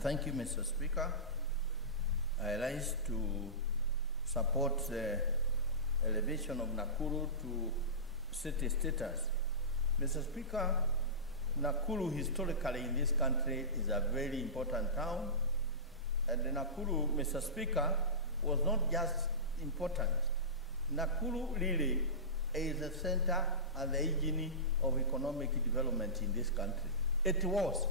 Thank you, Mr. Speaker. I rise to support the elevation of Nakuru to city status. Mr. Speaker, Nakuru historically in this country is a very important town. And Nakuru, Mr. Speaker, was not just important. Nakuru really is the center and the engine of economic development in this country. It was.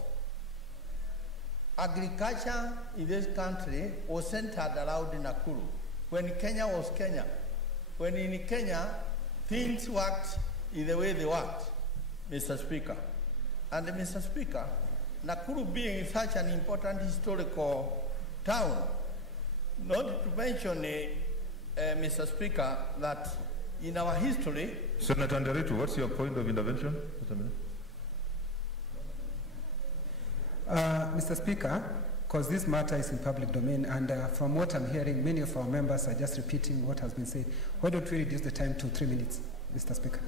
Agriculture in this country was centered around Nakuru. When Kenya was Kenya, when in Kenya, things worked in the way they worked, Mr. Speaker. And Mr. Speaker, Nakuru being such an important historical town, not to mention, Mr. Speaker, that in our history... Senator Nderitu, what's your point of intervention? Mr. Speaker, because this matter is in public domain, and from what I'm hearing, many of our members are just repeating what has been said. Why don't we reduce the time to 3 minutes, Mr. Speaker?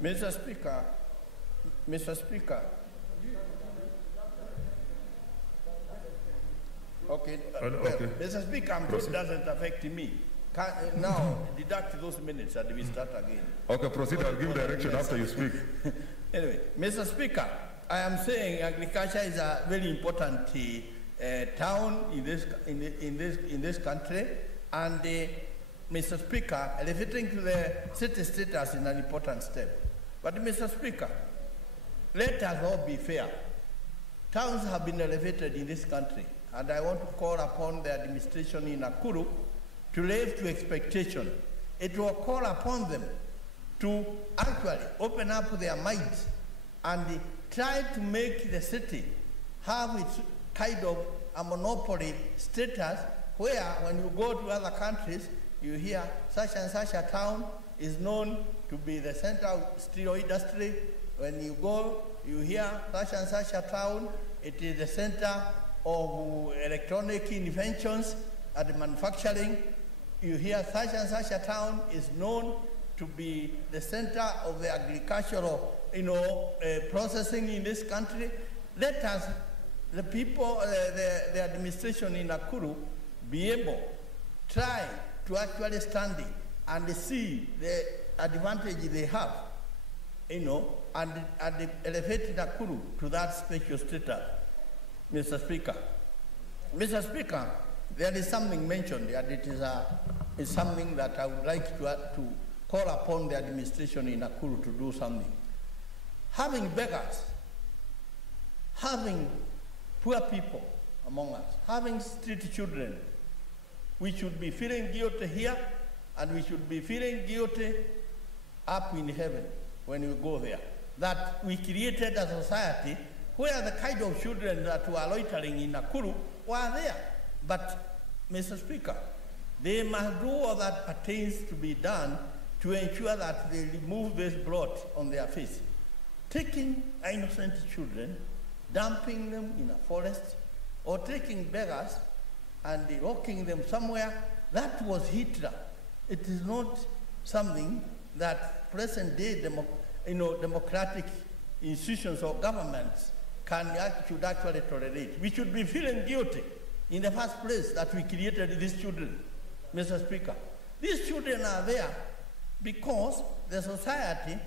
Mr. Speaker, okay, okay. Mr. Speaker, I'm sure it doesn't affect me. Now, deduct those minutes and we start again. Okay, proceed. I'll give direction after you speak. Anyway, Mr. Speaker, I am saying agriculture is a very important town in this country, and Mr. Speaker, elevating to the city status is an important step. But Mr. Speaker, let us all be fair. Towns have been elevated in this country, and I want to call upon the administration in Nakuru to live to expectation. It will call upon them to actually open up their minds and try to make the city have its kind of a monopoly status where when you go to other countries, you hear such and such a town is known to be the center of steel industry. When you go, you hear such and such a town, it is the center of electronic inventions and manufacturing. You hear such and such a town is known to be the center of the agricultural, processing in this country. Let us, the people, the administration in Nakuru, be able to try to actually stand in and see the advantage they have, and elevate Nakuru to that special status, Mr. Speaker. Mr. Speaker, there is something mentioned, and it is something that I would like to call upon the administration in Nakuru to do something. Having beggars, having poor people among us, having street children, we should be feeling guilty here, and we should be feeling guilty up in heaven when we go there. That we created a society where the kind of children that were loitering in Nakuru were there. But, Mr. Speaker, they must do all that pertains to be done to ensure that they remove this blot on their face. Taking innocent children, dumping them in a forest, or taking beggars and locking them somewhere, that was Hitler. It is not something that present-day democratic institutions or governments should actually tolerate. We should be feeling guilty in the first place that we created these children, Mr. Speaker. These children are there because the society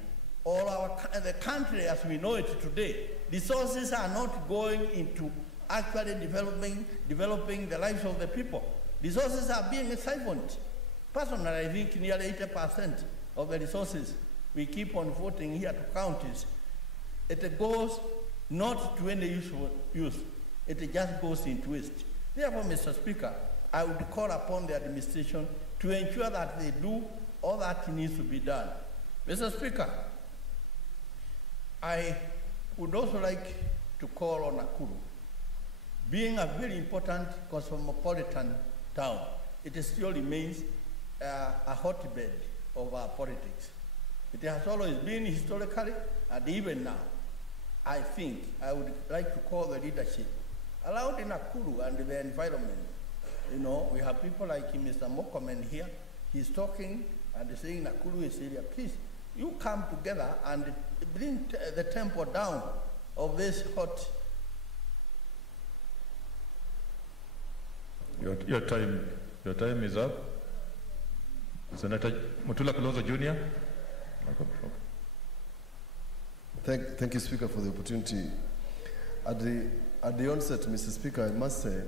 or the country as we know it today, resources are not going into actually developing the lives of the people. Resources are being siphoned. Personally, I think nearly 80% of the resources we keep on voting here to counties, it goes not to any useful use. It just goes into waste. Therefore, Mr. Speaker, I would call upon the administration to ensure that they do all that needs to be done. Mr. Speaker, I would also like to call on Nakuru. Being a very important cosmopolitan town, it still remains a hotbed of our politics. It has always been historically, and even now. I think I would like to call the leadership around Nakuru and the environment. We have people like Mr. Mokomen here. He's talking and saying Nakuru is area. Please, you come together and bring the tempo down of this hot Your time is up. Senator Mutula Kilonzo Jr. Thank you, Speaker, for the opportunity. At the onset, Mr. Speaker, I must say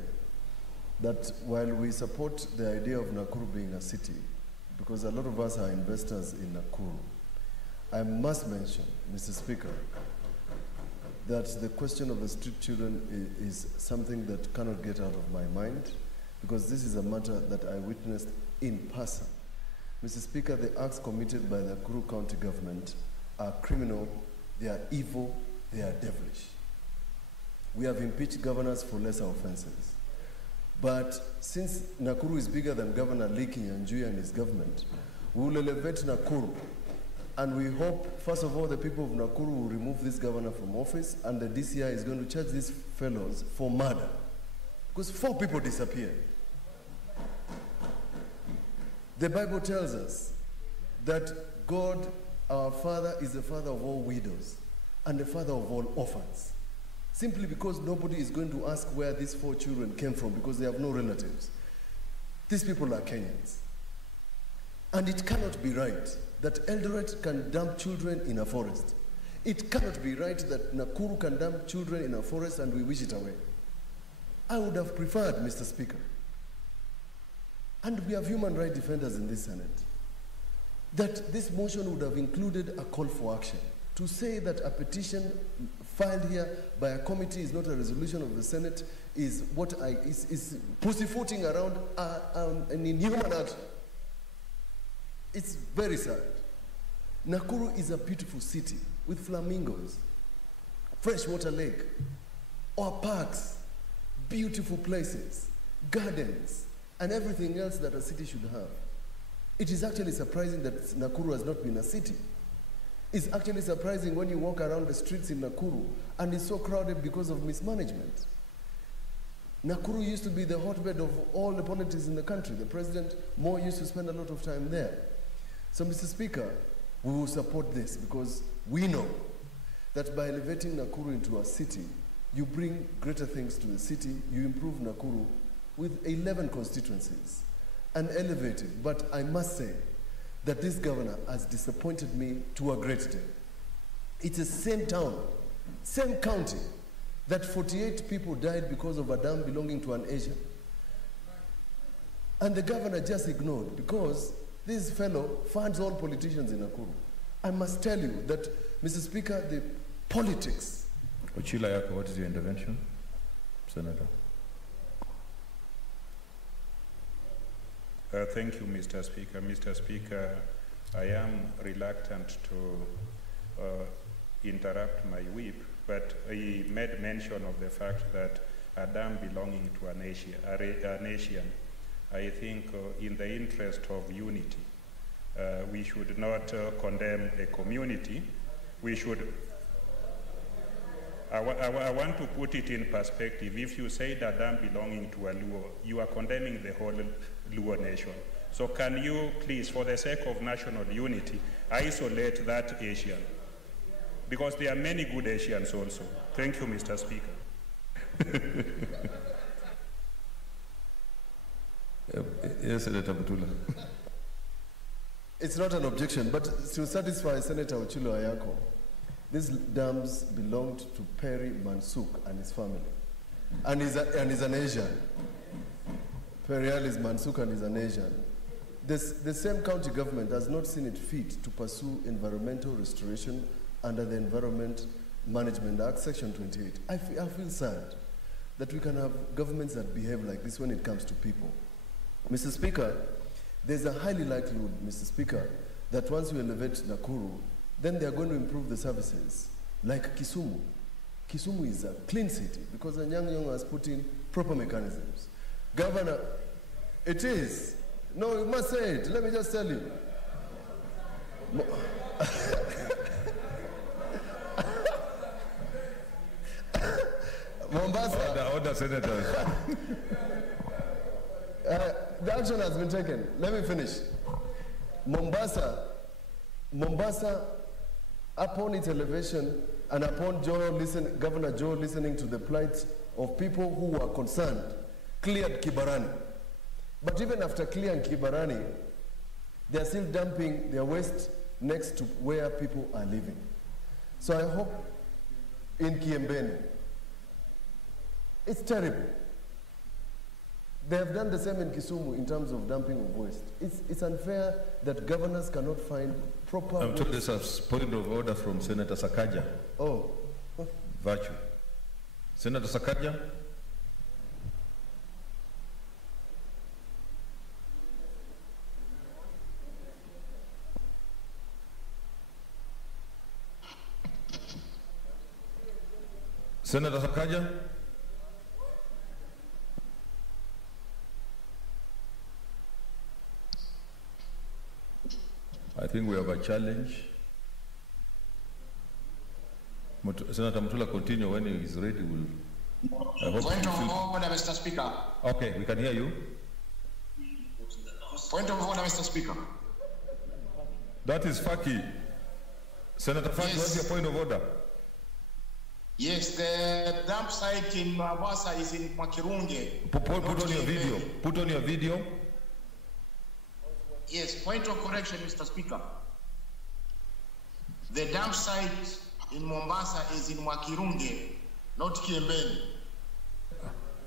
that while we support the idea of Nakuru being a city, because a lot of us are investors in Nakuru, I must mention, Mr. Speaker, that the question of the street children is something that cannot get out of my mind, because this is a matter that I witnessed in person. Mr. Speaker, the acts committed by the Nakuru County government are criminal, they are evil, they are devilish. We have impeached governors for lesser offenses. But since Nakuru is bigger than Governor Lee Kinyanjui and his government, we will elevate Nakuru. And we hope, first of all, the people of Nakuru will remove this governor from office, and the DCI is going to charge these fellows for murder. Because 4 people disappeared. The Bible tells us that God, our Father, is the father of all widows and the father of all orphans. Simply because nobody is going to ask where these 4 children came from because they have no relatives. These people are Kenyans. And it cannot be right that Eldoret can dump children in a forest. It cannot be right that Nakuru can dump children in a forest and we wish it away. I would have preferred, Mr. Speaker, and we have human rights defenders in this Senate, that this motion would have included a call for action to say that a petition filed here by a committee is not a resolution of the Senate is pussyfooting around an inhuman action. It's very sad. Nakuru is a beautiful city with flamingos, freshwater lake, or parks, beautiful places, gardens, and everything else that a city should have. It is actually surprising that Nakuru has not been a city. It's actually surprising when you walk around the streets in Nakuru and it's so crowded because of mismanagement. Nakuru used to be the hotbed of all the politics in the country. The President Mo used to spend a lot of time there. So, Mr. Speaker, we will support this because we know that by elevating Nakuru into a city, you bring greater things to the city, you improve Nakuru with 11 constituencies and elevate it. But I must say that this governor has disappointed me to a great degree. It's the same town, same county, that 48 people died because of a dam belonging to an Asian. And the governor just ignored because this fellow funds all politicians in Nakuru. I must tell you that, Mr. Speaker, the politics. Ochila Yako, what is your intervention? Senator. Thank you, Mr. Speaker. Mr. Speaker, I am reluctant to interrupt my whip, but he made mention of the fact that a dam belonging to an Asian, I think in the interest of unity, we should not condemn a community. We should, I want to put it in perspective. If you say that dam belonging to a Luo, you are condemning the whole Luo nation. So can you please, for the sake of national unity, isolate that Asian? Because there are many good Asians also. Thank you, Mr. Speaker. Yes, Senator Mutula. It's not an objection, but to satisfy Senator Ochilo Ayako, these dams belonged to Perry Mansuk and his family. And he's an Asian. Perry is Mansuk and is an Asian. The same county government has not seen it fit to pursue environmental restoration under the Environment Management Act, Section 28. I feel sad that we can have governments that behave like this when it comes to people. Mr. Speaker, there's a highly likelihood, Mr. Speaker, that once you elevate Nakuru, then they are going to improve the services, like Kisumu. Kisumu is a clean city because Anyang' has put in proper mechanisms. Governor, it is. No, you must say it. Let me just tell you. Mombasa. Order, senators. The action has been taken. Let me finish. Mombasa, upon its elevation and upon Governor Joe listening to the plight of people who were concerned, cleared Kibarani. But even after clearing Kibarani, they are still dumping their waste next to where people are living. So I hope in Kiembeni, it's terrible. They have done the same in Kisumu in terms of dumping of waste. It's unfair that governors cannot find proper... I'm told there's a point of order from Senator Sakaja. Oh. Virtue. Senator Sakaja? Senator Sakaja? I think we have a challenge. Senator Mutula, continue when he is ready. I hope Point of order, Mr. Speaker. Okay, we can hear you. Point of order, Mr. Speaker. That is Faki. Senator Faki, what's your point of order? Yes, the dump site in Mombasa is in Makirunge. Put on your video. Put on your video. Yes, point of correction, Mr. Speaker. The dump site in Mombasa is in Makirunge, not Kiembeni.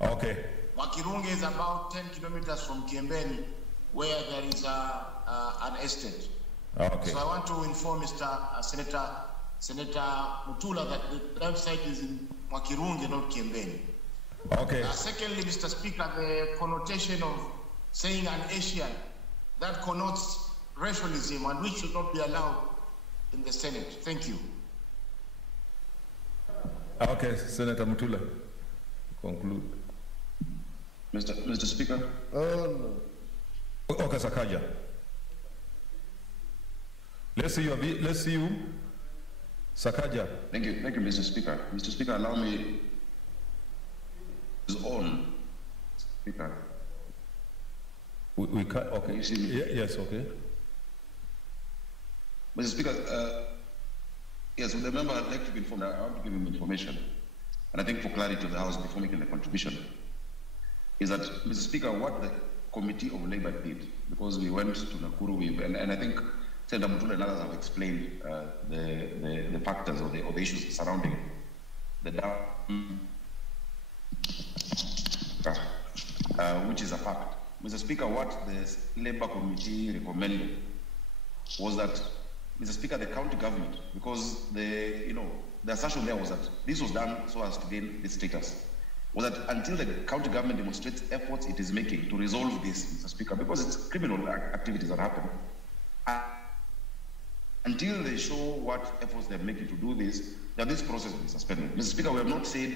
Okay. Makirunge is about 10 kilometers from Kiembeni, where there is an estate. Okay. So I want to inform Senator Mutula that the dump site is in Makirunge, not Kiembeni. Okay. Secondly, Mr. Speaker, the connotation of saying an Asian, that connotes racialism and which should not be allowed in the Senate. Thank you. Okay, Senator Mutula, conclude. Mr. Speaker. Oh, no. Okay, Sakaja. Let's see you. Sakaja. Thank you, Mr. Speaker. Mr. Speaker, allow me his own speaker. We can, okay. You see me? Yeah, yes, okay. Mr. Speaker, yes, with the member, I'd like to be informed. I want to give him information. And I think for clarity of the House before making the contribution, is that, Mr. Speaker, what the Committee of Labour did, because we went to Nakuru, and I think Senator Mutula and others have explained the factors or the issues surrounding the dam, which is a fact. Mr. Speaker, what the Labour Committee recommended was that, Mr. Speaker, the county government, because the assertion there was that this was done so as to gain this status, was that until the county government demonstrates efforts it is making to resolve this, Mr. Speaker, because it's criminal activities that happen, until they show what efforts they're making to do this, that this process will be suspended. Mr. Speaker, we have not said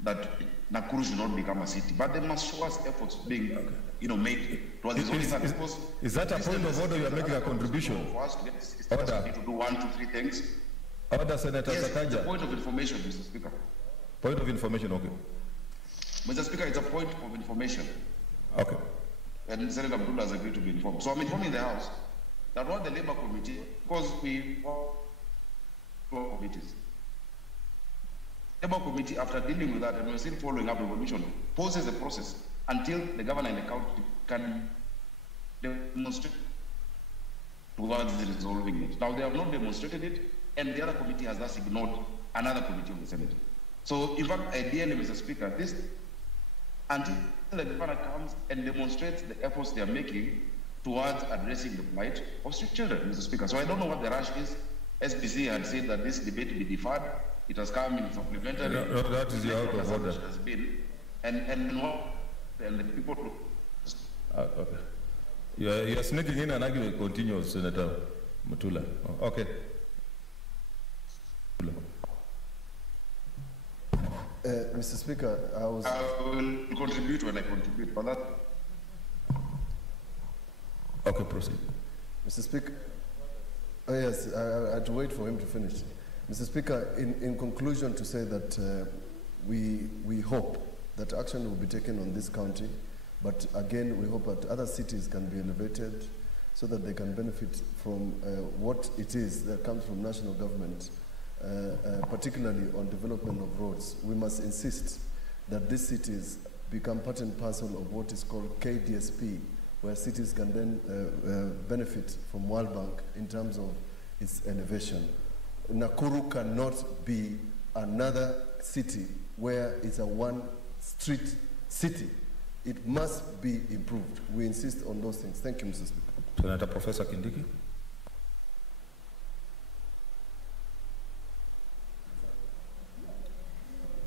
that Nakuru should not become a city, but they must show us efforts being, made towards this. Is that a point of order you are making a contribution? For us to get this order to do 1, 2, 3 things. Order, Senator Sakaja. It's a point of information, Mr. Speaker. Point of information, okay. Mr. Speaker, it's a point of information. Okay. And Senator Abdullah has agreed to be informed. So I'm informing the House that what the Labour Committee, because we committees, Labour Committee, after dealing with that, and we're still following up the commission, poses a process until the governor and the county can demonstrate towards resolving it. Now, they have not demonstrated it, and the other committee has thus ignored another committee of the Senate. So, in fact, ideally, Mr. Speaker, this, until the governor comes and demonstrates the efforts they are making towards addressing the plight of street children, Mr. Speaker. So I don't know what the rush is. SBC had said that this debate be deferred. It has come in supplementary. No, that is out of order. Has been, and the people. Okay. You are sneaking in and arguing continues, Senator Mutula. Oh, okay. Mr. Speaker, I will contribute when I contribute, but that. Okay, proceed. Mr. Speaker, oh yes, I had to wait for him to finish. Mr. Speaker, in conclusion, to say that we hope that action will be taken on this county, but again, we hope that other cities can be elevated so that they can benefit from what it is that comes from national government, particularly on development of roads. We must insist that these cities become part and parcel of what is called KDSP, where cities can then benefit from World Bank in terms of its elevation. Nakuru cannot be another city where it's a one-street city. It must be improved. We insist on those things. Thank you, Mr. Speaker. Senator Professor Kindiki.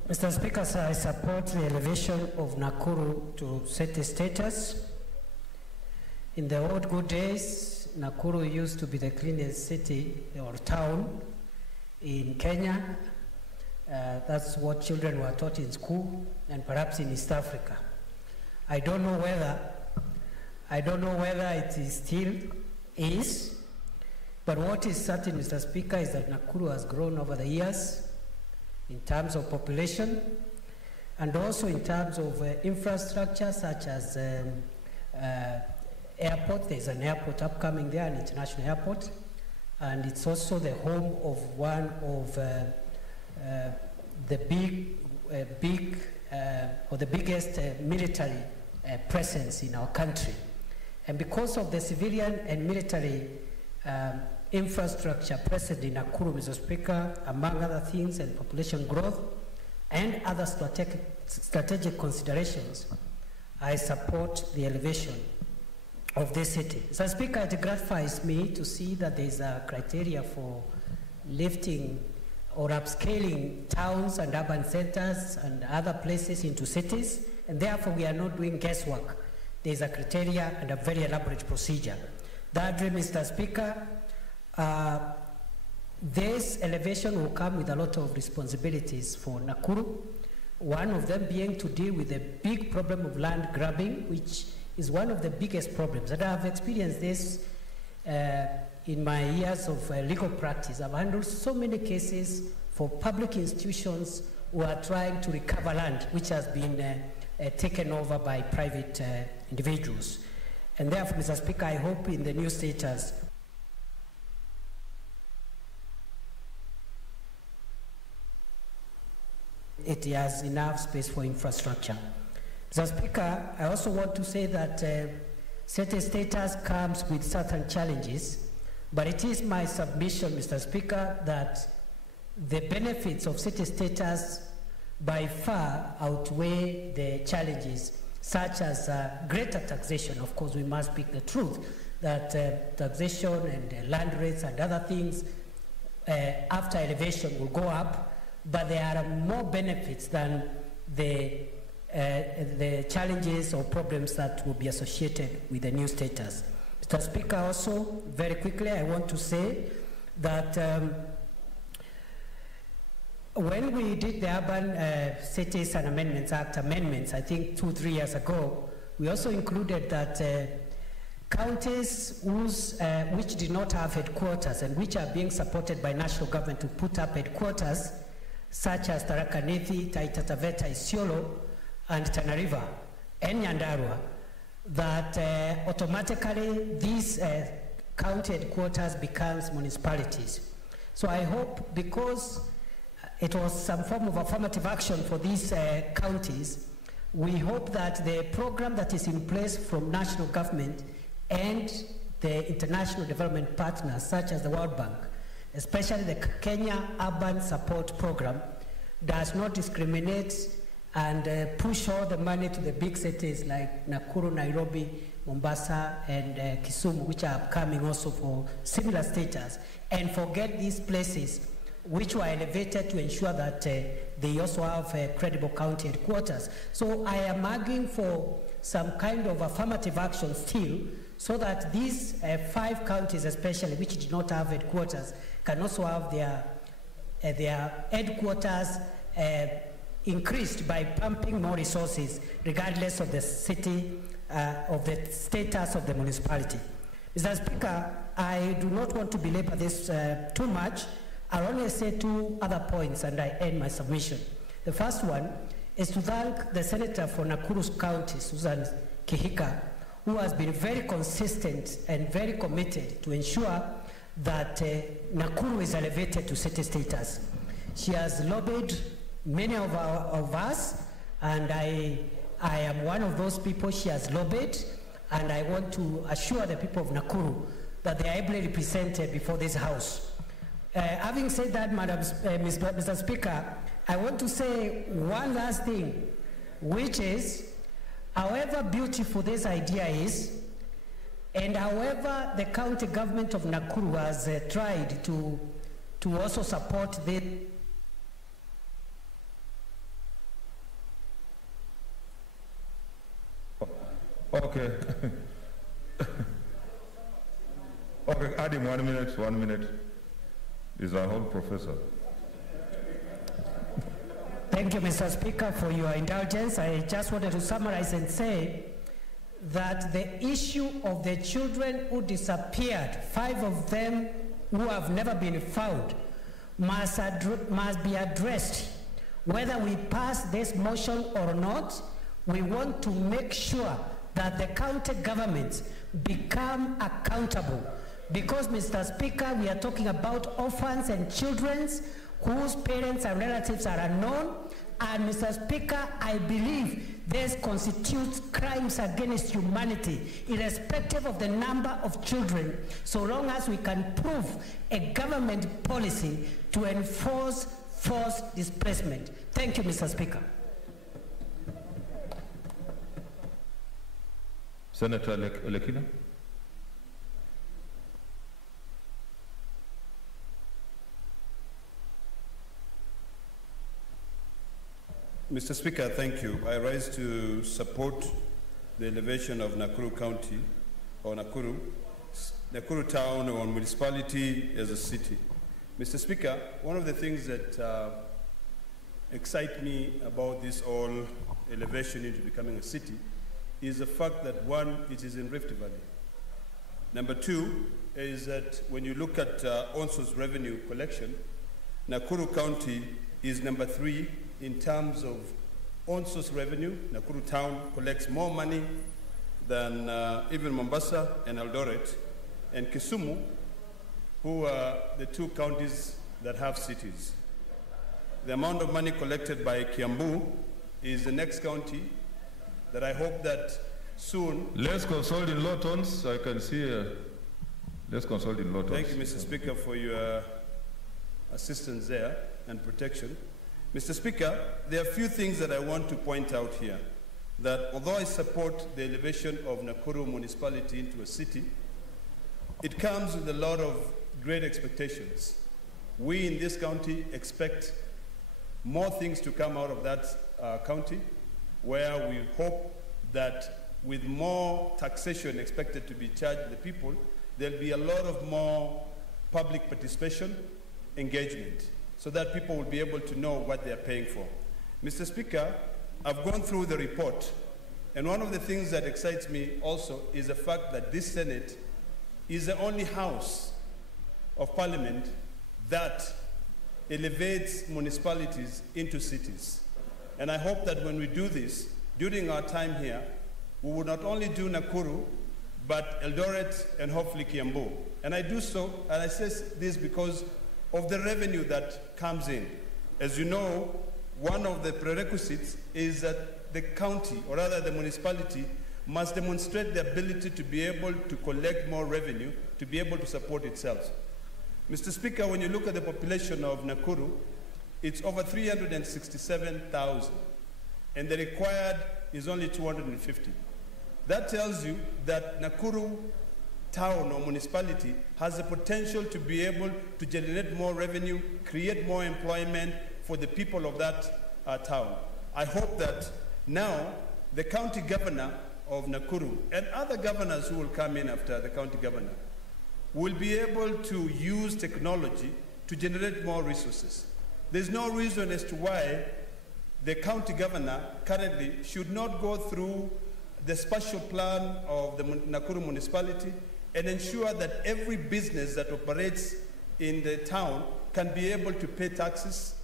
Mr. Speaker, sir, I support the elevation of Nakuru to city status. In the old good days, Nakuru used to be the cleanest city or town in Kenya. That's what children were taught in school and perhaps in East Africa. I don't know whether it is still is, but what is certain, Mr. Speaker, is that Nakuru has grown over the years in terms of population and also in terms of infrastructure such as airport. There's an airport upcoming there, an international airport, and it's also the home of one of the biggest military presence in our country. And because of the civilian and military infrastructure present in Nakuru, Mr. Speaker, among other things, and population growth and other strategic considerations, I support the elevation of this city. Mr. Speaker, it gratifies me to see that there is a criteria for lifting or upscaling towns and urban centers and other places into cities, and therefore we are not doing guesswork. There is a criteria and a very elaborate procedure. Thirdly, Mr. Speaker, this elevation will come with a lot of responsibilities for Nakuru, one of them being to deal with the big problem of land grabbing, which is one of the biggest problems. And I have experienced this in my years of legal practice. I've handled so many cases for public institutions who are trying to recover land which has been taken over by private individuals. And therefore, Mr. Speaker, I hope in the new status it has enough space for infrastructure. Mr. Speaker, I also want to say that city status comes with certain challenges, but it is my submission, Mr. Speaker, that the benefits of city status by far outweigh the challenges, such as greater taxation. Of course, we must speak the truth, that taxation and land rates and other things after elevation will go up, but there are more benefits than the challenges or problems that will be associated with the new status. Mr. Speaker, also, very quickly, I want to say that when we did the Urban Cities and Amendments Act amendments, I think 2-3 years ago, we also included that counties which did not have headquarters and which are being supported by national government to put up headquarters, such as Tharaka Nithi, Taita Taveta, Isiolo, and Tana River, and Nyandarua, that automatically these county headquarters becomes municipalities. So I hope, because it was some form of affirmative action for these counties, we hope that the program that is in place from national government and the international development partners, such as the World Bank, especially the Kenya Urban Support Program, does not discriminate and push all the money to the big cities like Nakuru, Nairobi, Mombasa, and Kisumu, which are upcoming also for similar status, and forget these places which were elevated to ensure that they also have credible county headquarters. So I am arguing for some kind of affirmative action still, so that these 5 counties especially, which did not have headquarters, can also have their headquarters increased by pumping more resources, regardless of the city, of the status of the municipality. Mr. Speaker, I do not want to belabor this too much. I'll only say 2 other points and I end my submission. The first one is to thank the Senator for Nakuru County, Susan Kihika, who has been very consistent and very committed to ensure that Nakuru is elevated to city status. She has lobbied many of us, and I am one of those people she has lobbied, and I want to assure the people of Nakuru that they are ably represented before this House. Having said that, Mr. Speaker, I want to say one last thing, which is, however beautiful this idea is, and however the county government of Nakuru has tried to also support this. Okay. Okay, add him 1 minute, 1 minute. He's our whole professor. Thank you, Mr. Speaker, for your indulgence. I just wanted to summarize and say that the issue of the children who disappeared, 5 of them who have never been found, must be addressed. Whether we pass this motion or not, we want to make sure that the county governments become accountable. Because, Mr. Speaker, we are talking about orphans and children whose parents and relatives are unknown. And, Mr. Speaker, I believe this constitutes crimes against humanity, irrespective of the number of children, so long as we can prove a government policy to enforce forced displacement. Thank you, Mr. Speaker. Senator Lekina. Mr. Speaker, thank you. I rise to support the elevation of Nakuru County, or Nakuru Town or municipality as a city. Mr. Speaker, one of the things that excite me about this whole elevation into becoming a city is the fact that, one, it is in Rift Valley. Number two is that when you look at ONSO's revenue collection, Nakuru County is number 3 in terms of ONSO's revenue. Nakuru Town collects more money than even Mombasa and Eldoret and Kisumu, who are the 2 counties that have cities. The amount of money collected by Kiambu is the next county that I hope that soon... Let's consult in low tones. I can see... let's consult in low tones. Thank you, Mr. Speaker, for your assistance there and protection. Mr. Speaker, there are a few things that I want to point out here. That although I support the elevation of Nakuru municipality into a city, it comes with a lot of great expectations. We in this county expect more things to come out of that county, where we hope that with more taxation expected to be charged to the people, there'll be a lot of more public participation, engagement, so that people will be able to know what they're paying for. Mr. Speaker, I've gone through the report, and one of the things that excites me also is the fact that this Senate is the only house of parliament that elevates municipalities into cities. And I hope that when we do this, during our time here, we will not only do Nakuru, but Eldoret and hopefully Kiambu. And I do so, and I say this because of the revenue that comes in. As you know, one of the prerequisites is that the county, or rather the municipality, must demonstrate the ability to be able to collect more revenue, to be able to support itself. Mr. Speaker, when you look at the population of Nakuru, it's over 367,000, and the required is only 250. That tells you that Nakuru town or municipality has the potential to be able to generate more revenue, create more employment for the people of that town. I hope that now the county governor of Nakuru and other governors who will come in after the county governor will be able to use technology to generate more resources. There's no reason as to why the county governor currently should not go through the spatial plan of the Nakuru municipality and ensure that every business that operates in the town can be able to pay taxes,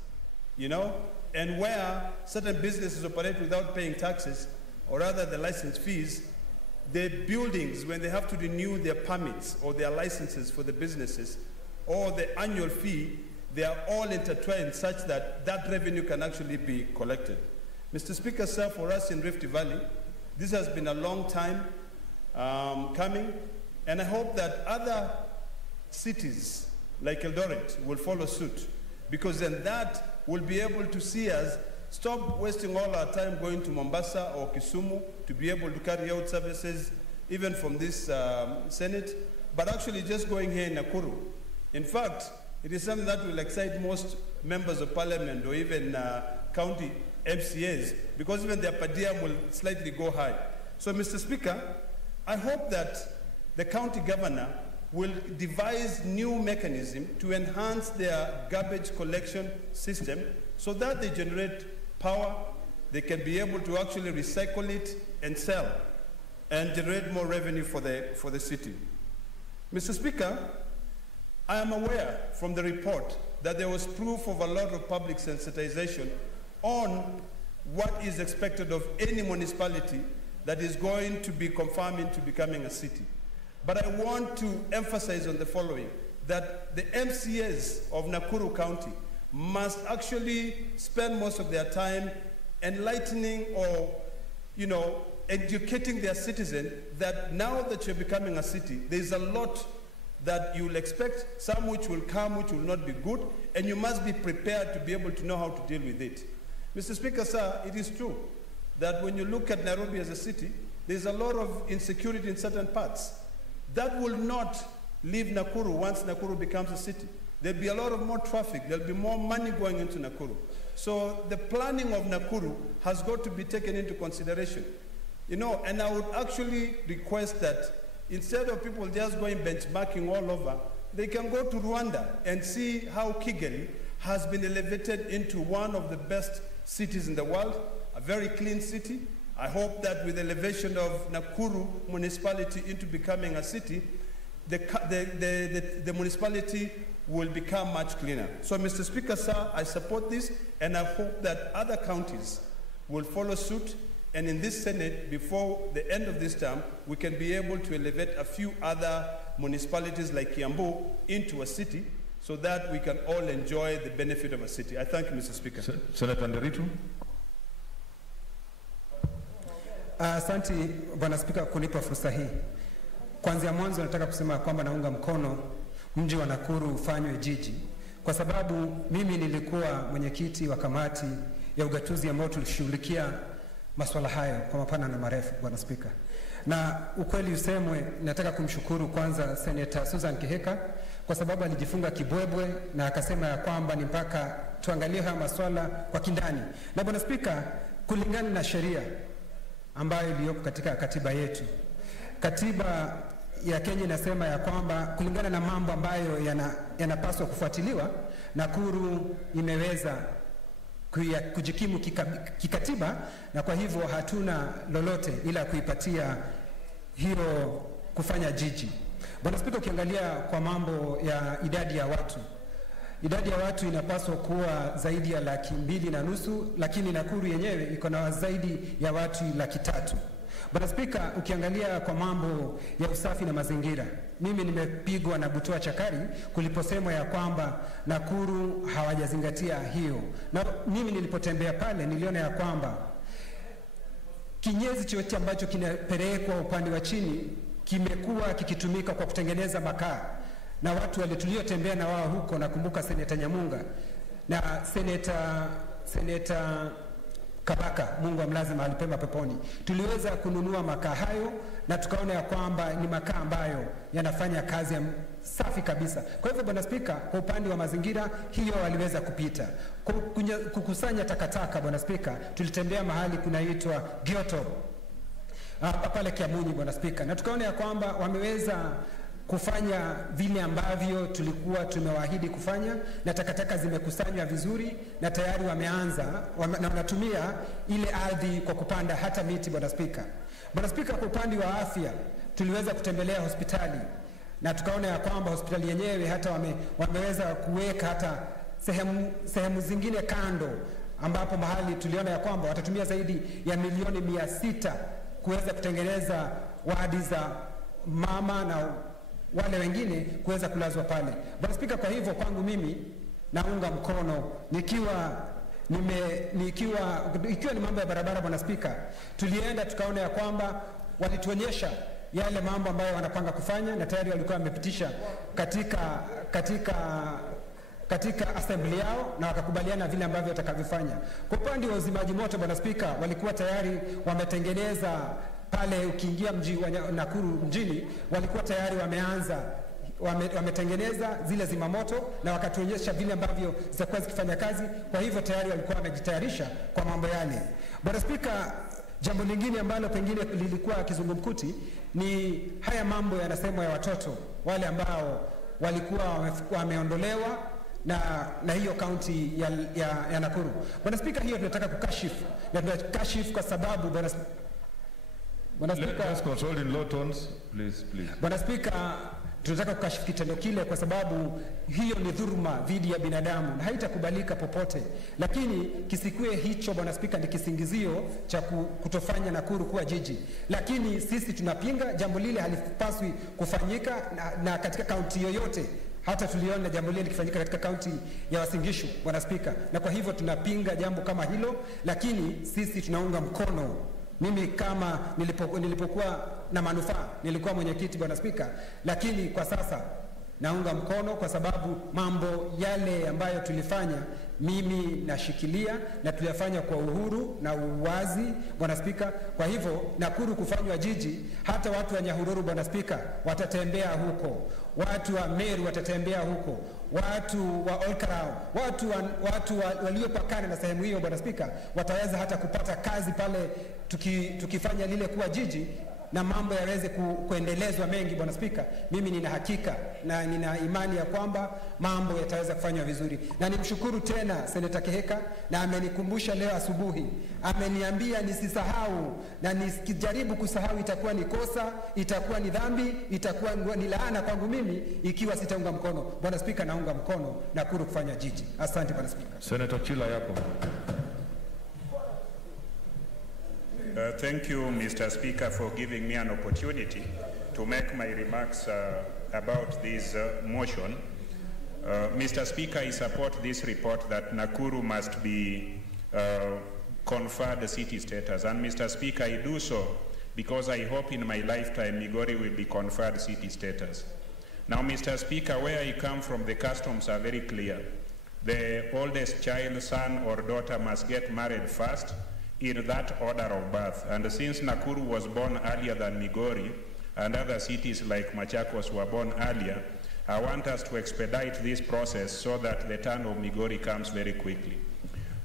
you know, and where certain businesses operate without paying taxes, or rather the license fees, the buildings, when they have to renew their permits or their licenses for the businesses, or the annual fee, they are all intertwined such that that revenue can actually be collected. Mr. Speaker, sir, for us in Rift Valley, this has been a long time coming, and I hope that other cities like Eldoret will follow suit, because then that will be able to see us stop wasting all our time going to Mombasa or Kisumu to be able to carry out services even from this Senate, but actually just going here in Nakuru. In fact, it is something that will excite most members of parliament or even county MCAs, because even their per diem will slightly go high. So, Mr. Speaker, I hope that the county governor will devise new mechanism to enhance their garbage collection system so that they generate power, they can be able to actually recycle it and sell and generate more revenue for the city. Mr. Speaker, I am aware from the report that there was proof of a lot of public sensitization on what is expected of any municipality that is going to be confirming to becoming a city. But I want to emphasize on the following, that the MCAs of Nakuru County must actually spend most of their time enlightening or, educating their citizens that now that you're becoming a city, there's a lot that you'll expect, some which will come, which will not be good, and you must be prepared to be able to know how to deal with it. Mr. Speaker, sir, it is true that when you look at Nairobi as a city, there's a lot of insecurity in certain parts. That will not leave Nakuru once Nakuru becomes a city. There'll be a lot of more traffic. There'll be more money going into Nakuru. So the planning of Nakuru has got to be taken into consideration. And I would actually request that instead of people just going benchmarking all over, they can go to Rwanda and see how Kigali has been elevated into one of the best cities in the world, a very clean city. I hope that with the elevation of Nakuru municipality into becoming a city, the municipality will become much cleaner. So, Mr. Speaker, sir, I support this, and I hope that other counties will follow suit, and in this Senate, before the end of this term, we can be able to elevate a few other municipalities like Kiambu into a city, so that we can all enjoy the benefit of a city. I thank you, Mr. Speaker. Senator Nderitu. Asante Bwana Spika kunipa fursa hii. Kwanza mwanzo nataka kusema kwamba naunga mkono mji wa Nakuru ufanywe jiji, kwa sababu mimi nilikuwa mwenyekiti wa kamati ya ugatuzi ambao tulishughulikia masuala hayo kwa mapana na marefu, Bwana Spika. Na ukweli usemwe, nataka kumshukuru kwanza Senator Susan Kihika kwa sababu alijifunga kibwebwe na akasema ya kwamba ni mpaka tuangalie haya masuala kwa kindani. Na Bwana Spika, kulingana na sheria ambayo iliyoko katika katiba yetu, katiba ya Kenya inasema ya kwamba kulingana na mambo ambayo yanapaswa kufuatiliwa, Nakuru imeweza kujikimu kikatiba, na kwa hivyo hatuna lolote ila kuipatia hiyo kufanya jiji. Bwana Spika, ukiangalia kwa mambo ya idadi ya watu inapaswa kuwa zaidi ya 2.5 laki, lakini Nakuru yenyewe iko na zaidi ya watu 300,000. Bwana Spika, ukiangalia kwa mambo ya usafi na mazingira, mimi nimepigwa na butwaa chakari kuliposemwa ya kwamba Nakuru hawajazingatia hiyo. Na mimi nilipotembea pale niliona ya kwamba kinyezi chochote ambacho kinapelekwa upande wa chini kimekuwa kikitumika kwa kutengeneza makaa. Na watu wale tuliotembea na wao huko, nakumbuka Senator Nyamunga na Senator Kabaka, Mungu amlaze mahali pema peponi, tuliweza kununua makaa hayo na tukaona ya kwamba ni makaa ambayo yanafanya kazi ya safi kabisa. Kwa hivyo Bwana Spika, kwa upande wa mazingira hiyo waliweza kupita. Kukusanya takataka, Bwana Spika, tulitembea mahali kunaitwa Gyoto pale Kiamunyi, Bwana Spika, na tukaona ya kwamba wameweza kufanya vile ambavyo tulikuwa tumewaahidi kufanya, na takataka zimekusanywa vizuri na tayari wameanza na wanatumia ile ardhi kwa kupanda hata miti, Bwana Spika. Bwana Spika, kwa upande wa afya tuliweza kutembelea hospitali na tukaona ya kwamba hospitali yenyewe hata wameweza kuweka hata sehemu zingine kando, ambapo mahali tuliona ya kwamba watatumia zaidi ya milioni 600 kuweza kutengeneza wadi za mama na wale wengine kuweza kulazwa pale. Bwana Spika, kwa hivyo kwangu mimi naunga mkono ikiwa ni mambo ya barabara, Bwana Spika, tulienda tukaona ya kwamba walituonyesha yale mambo ambayo wanapanga kufanya, na tayari walikuwa wamepitisha katika assembly yao na wakakubaliana vile ambavyo watakavyofanya. Kwa upande wa uzimaji moto, Bwana Spika, walikuwa tayari wametengeneza pale, ukiingia mji wa Nakuru mjini, walikuwa tayari wameanza wametengeneza zile zimamoto na wakatuonyesha vile ambavyo zitakuwa zikifanya kazi. Kwa hivyo tayari walikuwa wamejitayarisha kwa mambo yale. Bwana Spika, jambo lingine ambalo pengine lilikuwa kizungumkuti ni haya mambo yanasemwa ya watoto wale ambao walikuwa wameondolewa na hiyo kaunti ya Nakuru. Bwana Spika, hiyo tunataka kukashifu, na tunakashifu kwa sababu Bwana Spika, let's consult in low tones, please. Bwana Spika, tunataka kukashifu kitendo kile kwa sababu hiyo ni dhuluma dhidi ya binadamu na haitakubalika popote. Lakini kisikue hicho, Bwana Spika, ni kisingizio cha kutofanya Nakuru kuwa jiji. Lakini sisi tunapinga jambo lile, halipaswi kufanyika na katika kaunti yoyote. Hata tuliona jambo lile likifanyika katika kaunti ya Uasin Gishu, Bwana Spika, na kwa hivyo tunapinga jambo kama hilo. Lakini sisi tunaunga mkono. Mimi kama nilipokuwa na manufaa nilikuwa mwenyekiti, Bwana Spika, lakini kwa sasa naunga mkono kwa sababu mambo yale ambayo tulifanya mimi nashikilia na tuliyafanya kwa uhuru na uwazi, Bwana Spika. Kwa hivyo Nakuru kufanywa jiji, hata watu wa Nyahururu, Bwana Spika, watatembea huko, watu wa Meru watatembea huko, watu wa Olkarau, watu waliopakana na sehemu hiyo, Bwana Spika, wataweza hata kupata kazi pale tukifanya lile kuwa jiji na mambo yaweze kuendelezwa mengi, Bwana Spika. Mimi nina hakika na nina imani ya kwamba mambo yataweza kufanywa vizuri. Na nimshukuru tena Seneta Keheka, na amenikumbusha leo asubuhi, ameniambia nisisahau, na nikijaribu kusahau itakuwa ni kosa, itakuwa ni dhambi, itakuwa ni laana kwangu mimi ikiwa sitaunga mkono. Bwana Spika, naunga mkono Nakuru kufanya jiji. Asante Bwana Spika. Senator Chila yako. Thank you, Mr. Speaker, for giving me an opportunity to make my remarks about this motion. Mr. Speaker, I support this report that Nakuru must be conferred city status. And Mr. Speaker, I do so because I hope in my lifetime Migori will be conferred city status. Now, Mr. Speaker, where I come from, the customs are very clear. The oldest child, son or daughter, must get married first, in that order of birth. And since Nakuru was born earlier than Migori and other cities like Machakos were born earlier, I want us to expedite this process so that the turn of Migori comes very quickly.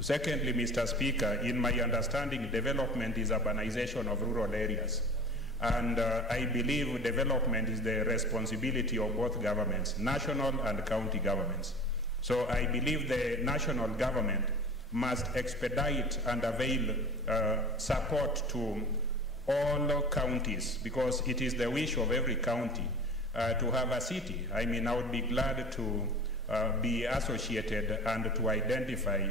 Secondly, Mr. Speaker, in my understanding, development is urbanization of rural areas. And I believe development is the responsibility of both governments, national and county governments. So I believe the national government must expedite and avail support to all counties, because it is the wish of every county to have a city. I mean, I would be glad to be associated and to identify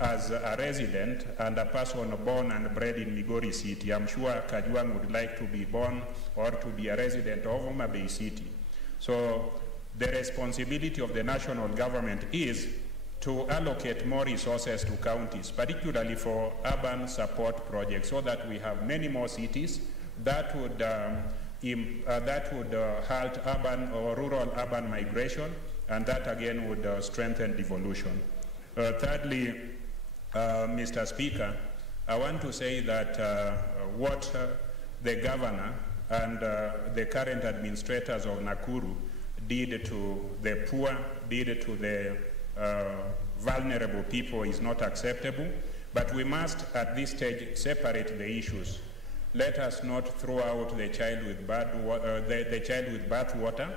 as a resident and a person born and bred in Migori City. I'm sure Kajwang would like to be born or to be a resident of Homa Bay City. So the responsibility of the national government is to allocate more resources to counties, particularly for urban support projects, so that we have many more cities that would halt urban or rural-urban migration, and that again would strengthen devolution. Thirdly, Mr. Speaker, I want to say that what the governor and the current administrators of Nakuru did to the poor, did to the vulnerable people is not acceptable, but we must at this stage separate the issues. Let us not throw out the child with bath water.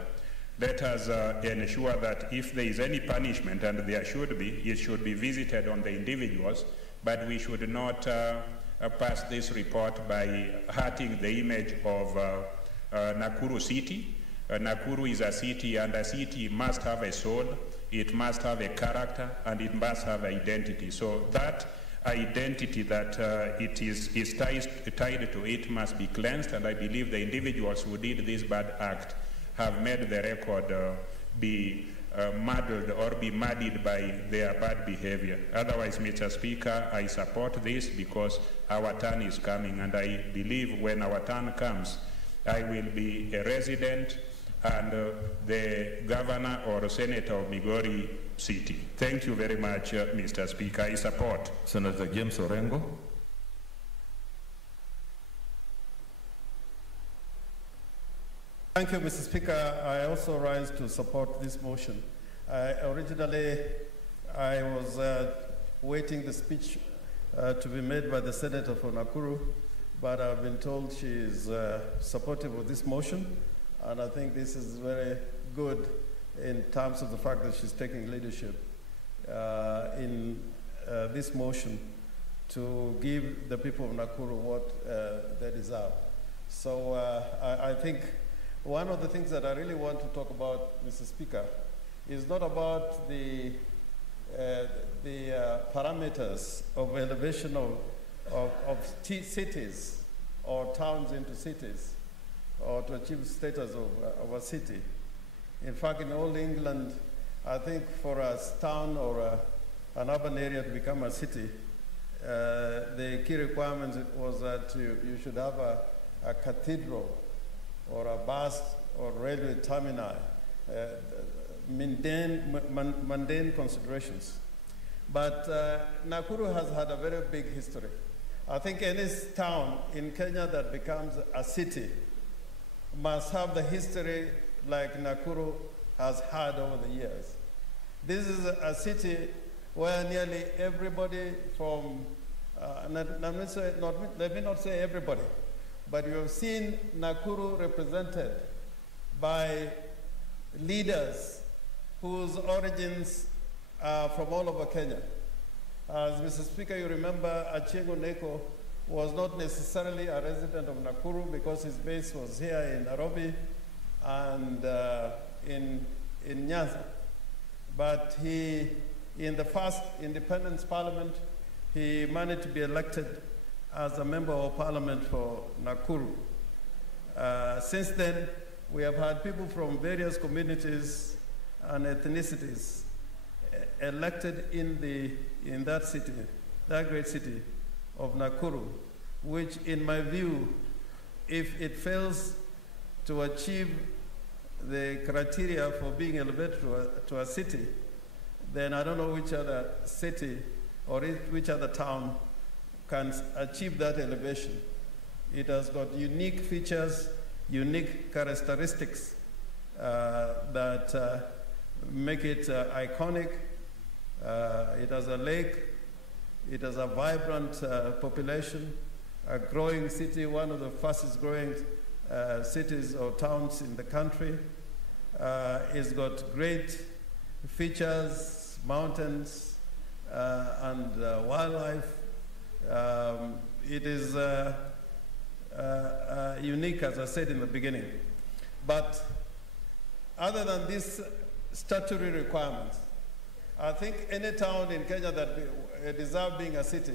Let us ensure that if there is any punishment, and there should be, it should be visited on the individuals, but we should not pass this report by hurting the image of Nakuru City. Nakuru is a city, and a city must have a soul, it must have a character, and it must have identity. So that identity that it is tied to it must be cleansed, and I believe the individuals who did this bad act have made the record be muddled or be muddied by their bad behavior. Otherwise, Mr. Speaker, I support this because our turn is coming, and I believe when our turn comes, I will be a resident and the governor or senator of Migori City. Thank you very much, Mr. Speaker. I support. Senator James Orengo. Thank you, Mr. Speaker. I also rise to support this motion. Originally, I was waiting the speech to be made by the senator from Nakuru, but I've been told she is supportive of this motion, and I think this is very good in terms of the fact that she's taking leadership in this motion to give the people of Nakuru what they deserve. So I think one of the things that I really want to talk about, Mr. Speaker, is not about the parameters of elevation of cities or towns into cities, or to achieve status of a city. In fact, in old England, I think for a town or an urban area to become a city, the key requirement was that you should have a cathedral or a bus or railway terminal, mundane considerations. But Nakuru has had a very big history. I think any town in Kenya that becomes a city must have the history like Nakuru has had over the years. This is a city where nearly everybody from, let me not say everybody, but you have seen Nakuru represented by leaders whose origins are from all over Kenya. As Mr. Speaker, you remember Achieng' Oneko was not necessarily a resident of Nakuru because his base was here in Nairobi and in Nyanza. But he, in the first independence parliament, he managed to be elected as a member of parliament for Nakuru. Since then, we have had people from various communities and ethnicities elected in that city, that great city of Nakuru, which in my view, if it fails to achieve the criteria for being elevated to a city, then I don't know which other city or which other town can achieve that elevation. It has got unique features, unique characteristics that make it iconic. It has a lake, it has a vibrant population, a growing city, one of the fastest growing cities or towns in the country. It's got great features, mountains, and wildlife. It is unique, as I said in the beginning. But other than these statutory requirements, I think any town in Kenya that deserves being a city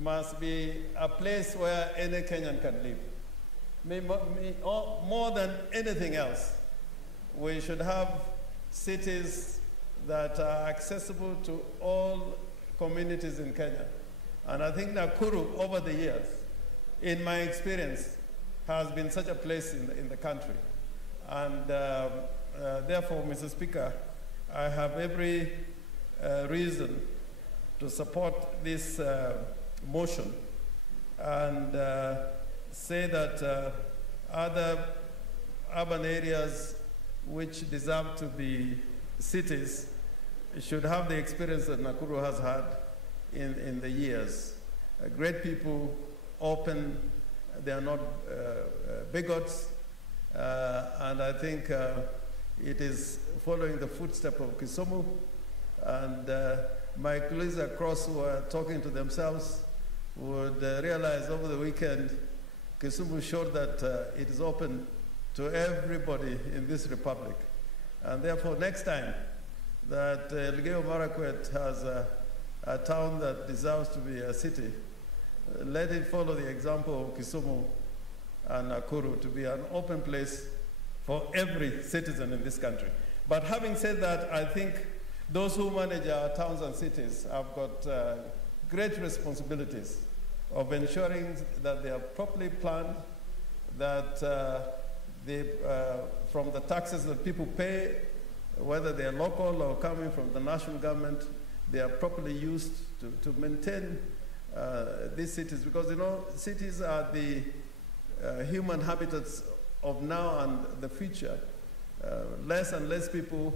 must be a place where any Kenyan can live. More than anything else, we should have cities that are accessible to all communities in Kenya. And I think Nakuru, over the years, in my experience, has been such a place in the country. And therefore, Mr. Speaker, I have every reason to support this motion and say that other urban areas which deserve to be cities should have the experience that Nakuru has had in the years. Great people, open, they are not bigots, and I think it is following the footsteps of Kisumu, and my colleagues across who are talking to themselves would realize over the weekend, Kisumu showed that it is open to everybody in this republic. And therefore, next time that Elgeyo Marakwet has a town that deserves to be a city, let it follow the example of Kisumu and Nakuru to be an open place for every citizen in this country. But having said that, I think those who manage our towns and cities have got great responsibilities of ensuring that they are properly planned, that from the taxes that people pay, whether they are local or coming from the national government, they are properly used to maintain these cities. Because, you know, cities are the human habitats of now and the future. Less and less people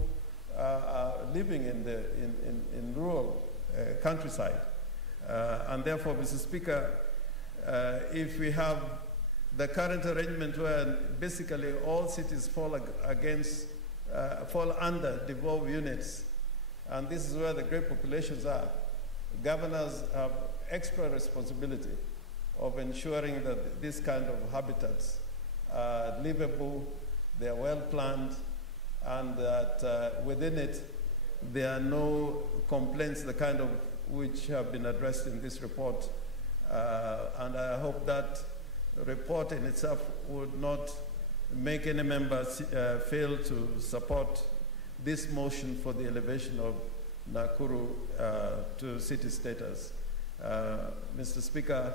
are living in rural countryside. And therefore, Mr. Speaker, if we have the current arrangement where basically all cities fall under devolved units, and this is where the great populations are, governors have extra responsibility of ensuring that these kind of habitats are livable, they are well planned, and that within it there are no complaints, the kind of which have been addressed in this report. And I hope that report in itself would not make any members fail to support this motion for the elevation of Nakuru to city status. Mr. Speaker,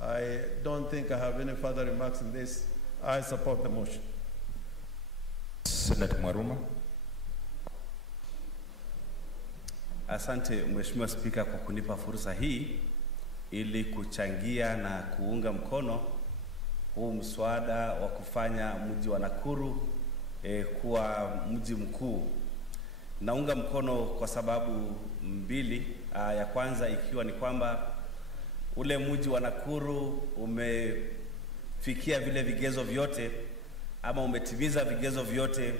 I don't think I have any further remarks in this. I support the motion. Senator Maruma. Asante Mheshimiwa Spika kwa kunipa fursa hii ili kuchangia na kuunga mkono huu mswada wa kufanya mji wa Nakuru kuwa mji mkuu. Naunga mkono kwa sababu mbili. Ya kwanza ikiwa ni kwamba ule mji wa Nakuru umefikia vile vigezo vyote ama umetimiza vigezo vyote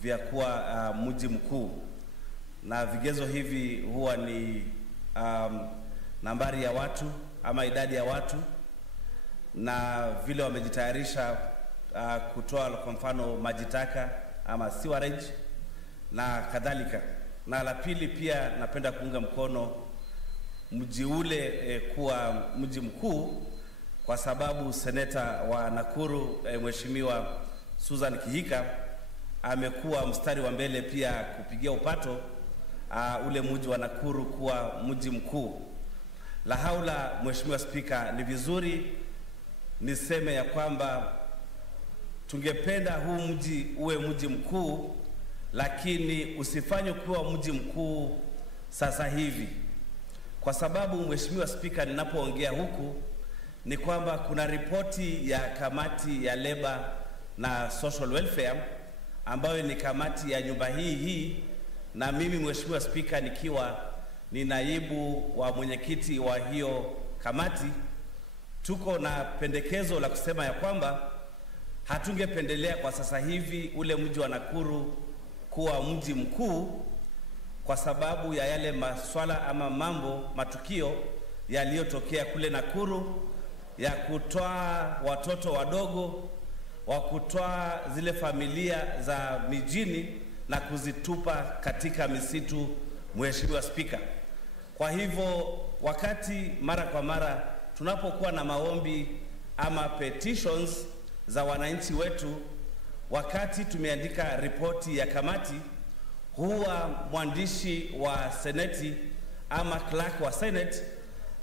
vya kuwa mji mkuu. Na vigezo hivi huwa ni nambari ya watu ama idadi ya watu, na vile wamejitayarisha kutoa kwa mfano majitaka ama sewerage na kadhalika. Na la pili pia napenda kuunga mkono mji ule kuwa mji mkuu kwa sababu seneta wa Nakuru Mheshimiwa Susan Kihika amekuwa mstari wa mbele pia kupigia upato ule mji wa Nakuru kuwa mji mkuu. La haula, Mheshimiwa Spika, ni vizuri niseme ya kwamba tungependa huu mji uwe mji mkuu, lakini usifanywe kuwa mji mkuu sasa hivi. Kwa sababu Mheshimiwa Spika, ninapoongea huku ni kwamba kuna ripoti ya kamati ya Labor na Social Welfare ambayo ni kamati ya nyumba hii, na mimi Mheshimiwa Spika nikiwa ni naibu wa mwenyekiti wa hiyo kamati, tuko na pendekezo la kusema ya kwamba hatungependelea kwa sasa hivi ule mji wa Nakuru kuwa mji mkuu kwa sababu ya yale maswala ama matukio yaliyotokea kule Nakuru ya kutoa watoto wadogo, wa kutoa zile familia za mijini na kuzitupa katika misitu, Mheshimiwa Spika. Kwa hivyo wakati mara kwa mara tunapokuwa na maombi ama petitions za wananchi wetu, wakati tumeandika ripoti ya kamati, huwa mwandishi wa seneti ama clerk wa senate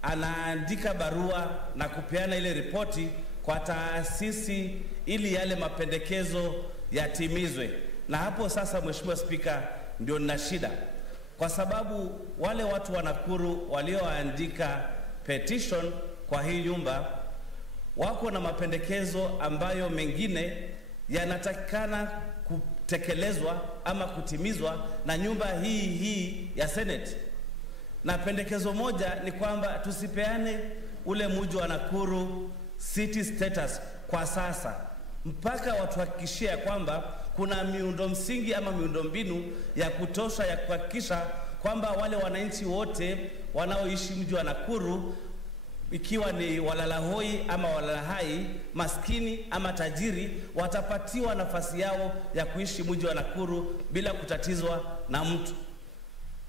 anaandika barua na kupeana ile ripoti kwa taasisi ili yale mapendekezo yatimizwe. Na hapo sasa, Mheshimiwa Spika, ndio nina shida, kwa sababu wale watu wa Nakuru walioandika petition kwa hii nyumba wako na mapendekezo ambayo mengine yanatakikana kutekelezwa ama kutimizwa na nyumba hii ya Senate. Na pendekezo moja ni kwamba tusipeane ule mji wa Nakuru city status kwa sasa mpaka watuhakikishie kwamba kuna miundo msingi ama miundo mbinu ya kutosha ya kuhakikisha kwamba wale wananchi wote wanaoishi mji wa Nakuru, ikiwa ni walalahoi ama walalahai, maskini ama tajiri, watapatiwa nafasi yao ya kuishi mji wa Nakuru bila kutatizwa na mtu.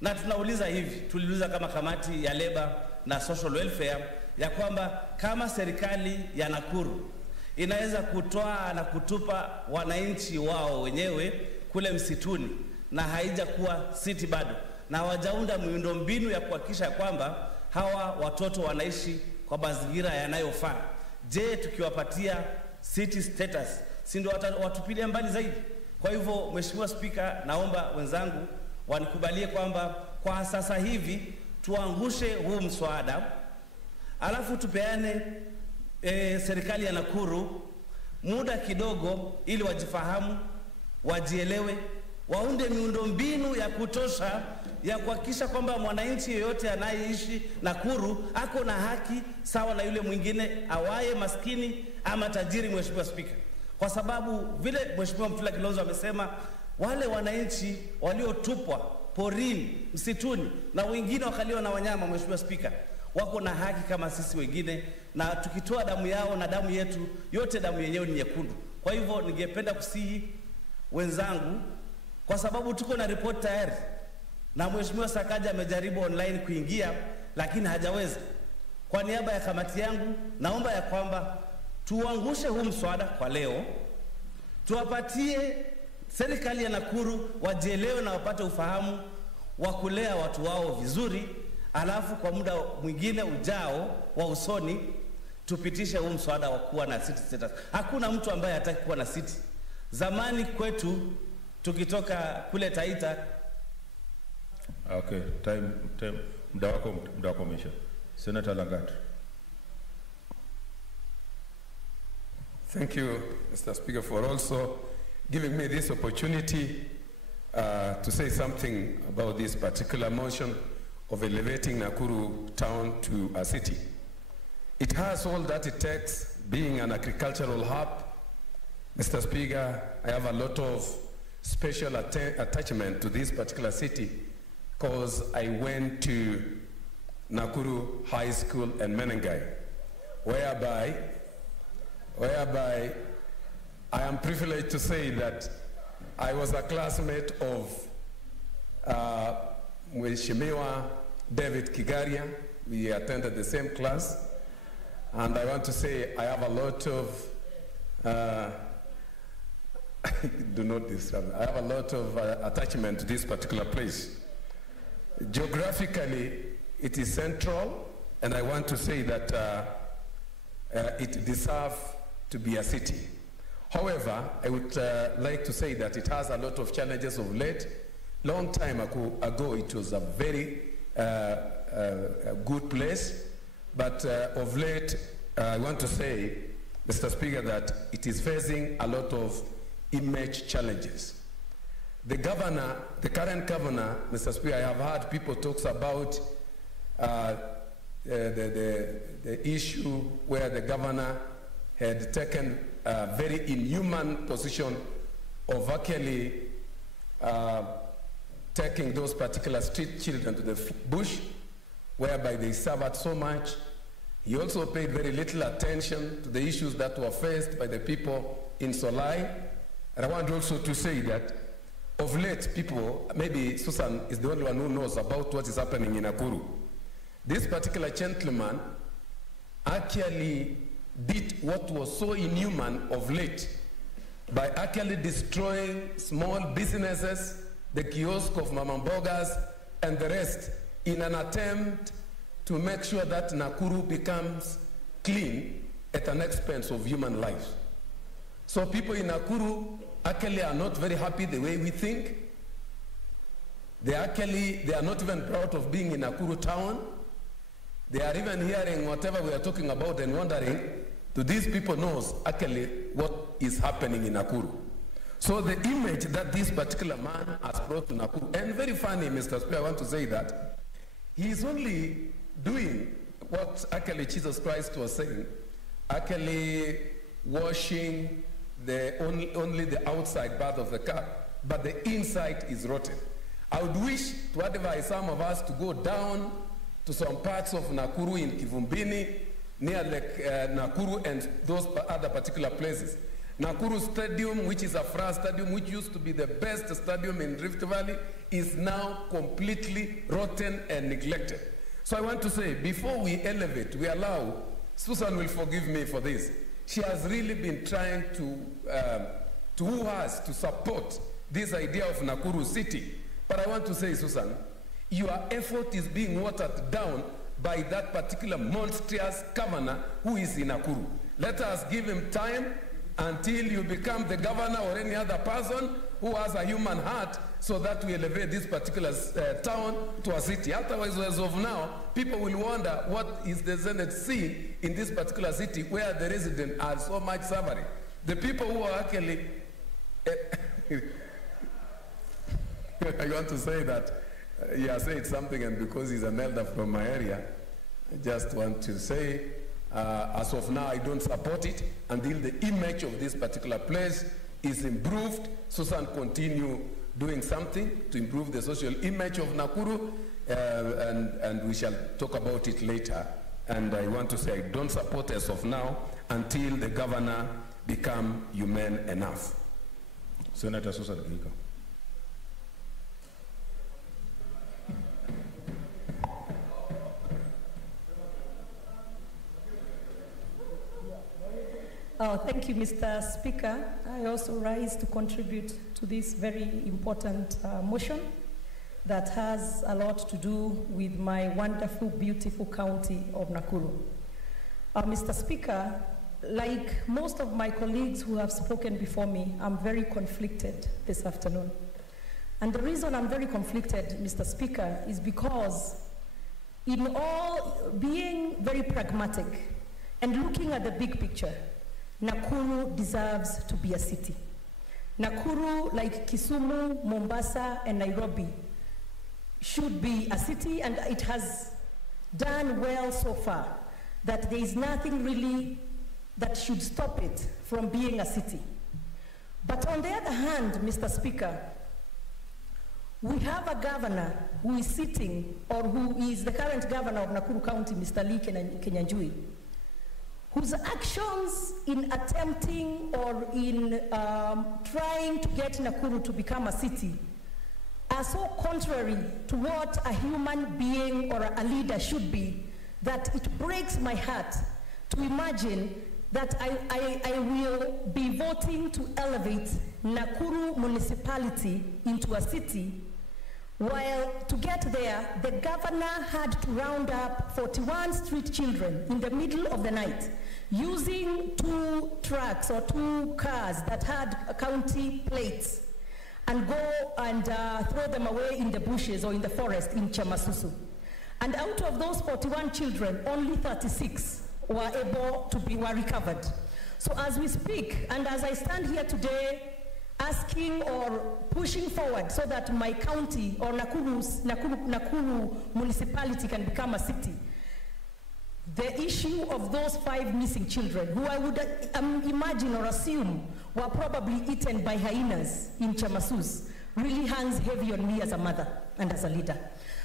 Na tunauliza hivi, tuliuliza kama kamati ya Labor na Social Welfare ya kwamba kama serikali ya Nakuru inaweza kutoa na kutupa wananchi wao wenyewe kule msituni na haija kuwa city bado, na hawajaunda miundo mbinu ya kuhakikisha kwamba hawa watoto wanaishi kwa mazingira yanayofaa, je, tukiwapatia city status, si ndio watupilia mbali zaidi? Kwa hivyo Mheshimiwa Spika, naomba wenzangu wanikubalie kwamba kwa sasa hivi tuangushe huu mswada, alafu tupeane serikali ya Nakuru muda kidogo ili wajifahamu, wajielewe, waunde miundombinu ya kutosha ya kuhakikisha kwamba mwananchi yeyote anayeishi Nakuru ako na haki sawa na yule mwingine, awaye maskini ama tajiri, Mheshimiwa Spika. Kwa sababu vile Mheshimiwa Mtula Kilonzo amesema, wale wananchi waliotupwa porini, msituni na wengine wakaliwa na wanyama, Mheshimiwa Spika, wako na haki kama sisi wengine, na tukitoa damu yao na damu yetu, yote damu yenyewe ni nyekundu. Kwa hivyo ningependa kusihi wenzangu, kwa sababu tuko na report tayari na Mheshimiwa Sakaja amejaribu online kuingia lakini hajaweza. Kwa niaba ya kamati yangu naomba ya kwamba tuangushe huu mswada kwa leo, tuwapatie serikali ya Nakuru wajielewe na wapate ufahamu wa kulea watu wao vizuri, alafu kwa muda mwingine ujao wa usoni tupitishe huu mswada wa kuwa na city status. Hakuna mtu ambaye hataki kuwa na city. Zamani kwetu tukitoka kule Taita. Okay, muda wako umeisha. Senator Langat. Thank you, Mr. Speaker, for also giving me this opportunity to say something about this particular motion of elevating Nakuru town to a city. It has all that it takes, being an agricultural hub. Mr. Speaker, I have a lot of special attachment to this particular city because I went to Nakuru High School and Menengai, whereby I am privileged to say that I was a classmate of Mheshimiwa David Kigaria. We attended the same class, and I want to say I have a lot of do not disturb. I have a lot of attachment to this particular place. Geographically, it is central, and I want to say that it deserves to be a city. However, I would like to say that it has a lot of challenges of late. Long time ago it was a very good place, but of late, I want to say, Mr. Speaker, that it is facing a lot of image challenges. The current governor, Mr. Speaker, I have heard people talk about the issue where the governor had taken a very inhuman position of actually taking those particular street children to the bush, whereby they suffered so much. He also paid very little attention to the issues that were faced by the people in Solai. And I want also to say that of late people, maybe Susan is the only one who knows about what is happening in Nakuru. This particular gentleman actually did what was so inhuman of late by actually destroying small businesses, the kiosk of Mama Mbogas and the rest, in an attempt to make sure that Nakuru becomes clean at an expense of human lives. So people in Nakuru actually are not very happy the way we think. They are not even proud of being in Nakuru town. They are even hearing whatever we are talking about and wondering, do these people know actually what is happening in Nakuru? So the image that this particular man has brought to Nakuru, and very funny, Mr. Speaker, I want to say that he is only doing what actually Jesus Christ was saying, actually washing only the outside part of the cup, but the inside is rotten. I would wish to advise some of us to go down to some parts of Nakuru in Kivumbini, near Nakuru and those other particular places. Nakuru Stadium, which is a Fra Stadium, which used to be the best stadium in Rift Valley, is now completely rotten and neglected. So I want to say, before we elevate, we allow, Susan will forgive me for this, she has really been trying to woo us to support this idea of Nakuru City. But I want to say, Susan, your effort is being watered down by that particular monstrous governor who is in Nakuru. Let us give him time until you become the governor or any other person who has a human heart, so that we elevate this particular town to a city. Otherwise, as of now, people will wonder what is the Senate seeing in this particular city where the residents are so much suffering. The people who are actually, I want to say that he has said something, and because he's an elder from my area, I just want to say, as of now, I don't support it until the image of this particular place is improved. Susan continue doing something to improve the social image of Nakuru, and we shall talk about it later. And I want to say I don't support as of now until the governor become humane enough. Senator Susan Kihika. Thank you, Mr. Speaker. I also rise to contribute to this very important motion that has a lot to do with my wonderful, beautiful county of Nakuru. Mr. Speaker, like most of my colleagues who have spoken before me, I'm very conflicted this afternoon. And the reason I'm very conflicted, Mr. Speaker, is because in all being very pragmatic and looking at the big picture, Nakuru deserves to be a city. Nakuru, like Kisumu, Mombasa, and Nairobi, should be a city, and it has done well so far, that there is nothing really that should stop it from being a city. But on the other hand, Mr. Speaker, we have a governor who is sitting, or who is the current governor of Nakuru County, Mr. Lee Kenyanjui, whose actions in attempting or in trying to get Nakuru to become a city are so contrary to what a human being or a leader should be, that it breaks my heart to imagine that I will be voting to elevate Nakuru municipality into a city, while to get there, the governor had to round up 41 street children in the middle of the night, using 2 trucks or 2 cars that had county plates, and go and throw them away in the bushes or in the forest in Chamasusu. And out of those 41 children, only 36 were recovered. So as we speak, and as I stand here today, asking or pushing forward so that my county or Nakuru municipality can become a city, the issue of those 5 missing children, who I would imagine or assume were probably eaten by hyenas in Chamasus, really hangs heavy on me as a mother and as a leader.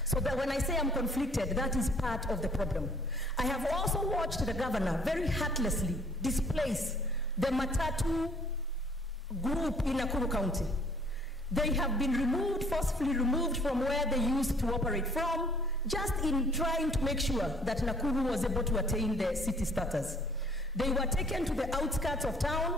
So that when I say I'm conflicted, that is part of the problem. I have also watched the governor very heartlessly displace the Matatu group in Nakuru County. They have been removed, forcefully removed from where they used to operate from, just in trying to make sure that Nakuru was able to attain the city status. They were taken to the outskirts of town,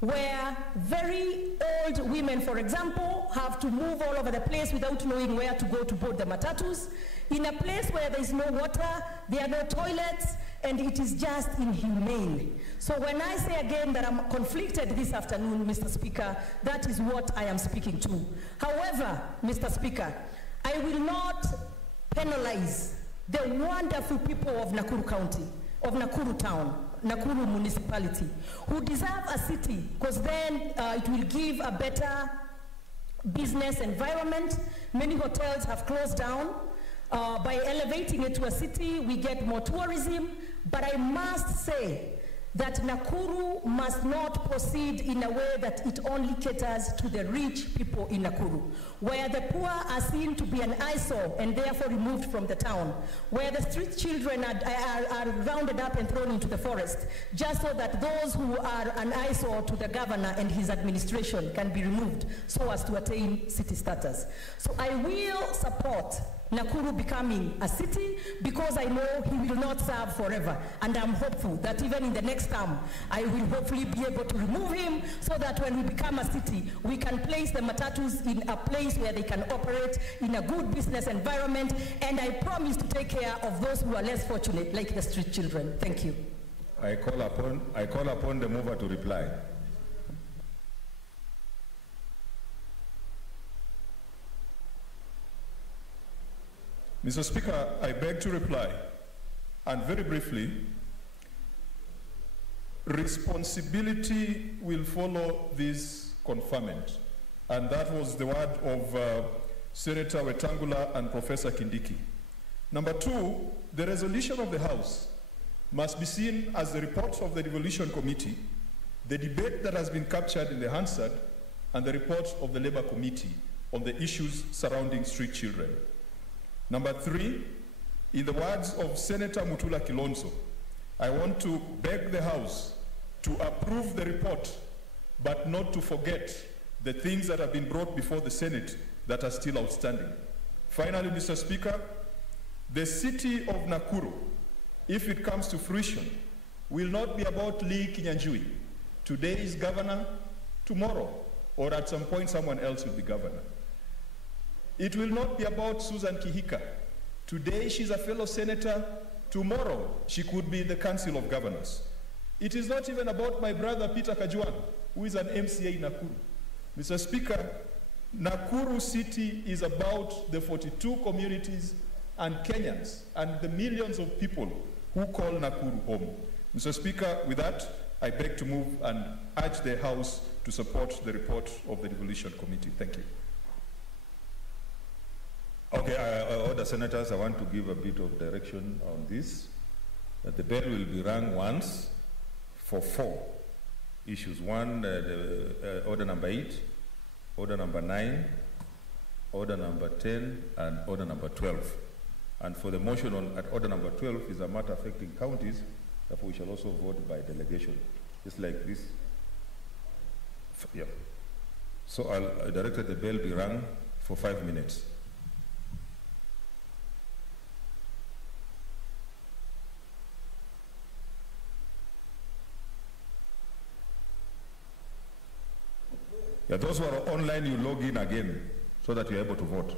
where very old women, for example, have to move all over the place without knowing where to go to board the matatus, in a place where there is no water, there are no toilets, and it is just inhumane. So when I say again that I'm conflicted this afternoon, Mr. Speaker, that is what I am speaking to. However, Mr. Speaker, I will not penalize the wonderful people of Nakuru County, of Nakuru Town, Nakuru municipality, who deserve a city, because then it will give a better business environment. Many hotels have closed down. By elevating it to a city, we get more tourism. But I must say that Nakuru must not proceed in a way that it only caters to the rich people in Nakuru, where the poor are seen to be an eyesore and therefore removed from the town, where the street children are rounded up and thrown into the forest, just so that those who are an eyesore to the governor and his administration can be removed so as to attain city status. So I will support Nakuru becoming a city, because I know he will not serve forever, and I'm hopeful that even in the next term I will hopefully be able to remove him, so that when we become a city we can place the matatus in a place where they can operate in a good business environment, and I promise to take care of those who are less fortunate, like the street children. Thank you. I call upon the mover to reply. Mr. Speaker, I beg to reply, and very briefly, responsibility will follow this conferment, and that was the word of Senator Wetangula and Professor Kindiki. Number two, the resolution of the House must be seen as the report of the Devolution Committee, the debate that has been captured in the Hansard, and the report of the Labour Committee on the issues surrounding street children. Number three, in the words of Senator Mutula Kilonzo, I want to beg the House to approve the report, but not to forget the things that have been brought before the Senate that are still outstanding. Finally, Mr. Speaker, the city of Nakuru, if it comes to fruition, will not be about Lee Kinyanjui. Today is governor, tomorrow, or at some point someone else will be governor. It will not be about Susan Kihika. Today she's a fellow senator, tomorrow she could be in the Council of Governors. It is not even about my brother Peter Kajuan, who is an MCA in Nakuru. Mr. Speaker, Nakuru City is about the 42 communities and Kenyans and the millions of people who call Nakuru home. Mr. Speaker, with that, I beg to move and urge the House to support the report of the Devolution Committee. Thank you. Okay, order senators, I want to give a bit of direction on this. That the bell will be rung once for 4 issues. One, order number 8, order number 9, order number 10, and order number 12. And for the motion on at order number 12 is a matter affecting counties, therefore we shall also vote by delegation, just like this. Yeah. So I'll direct that the bell be rung for 5 minutes. Yeah, those who are online, you log in again so that you're able to vote.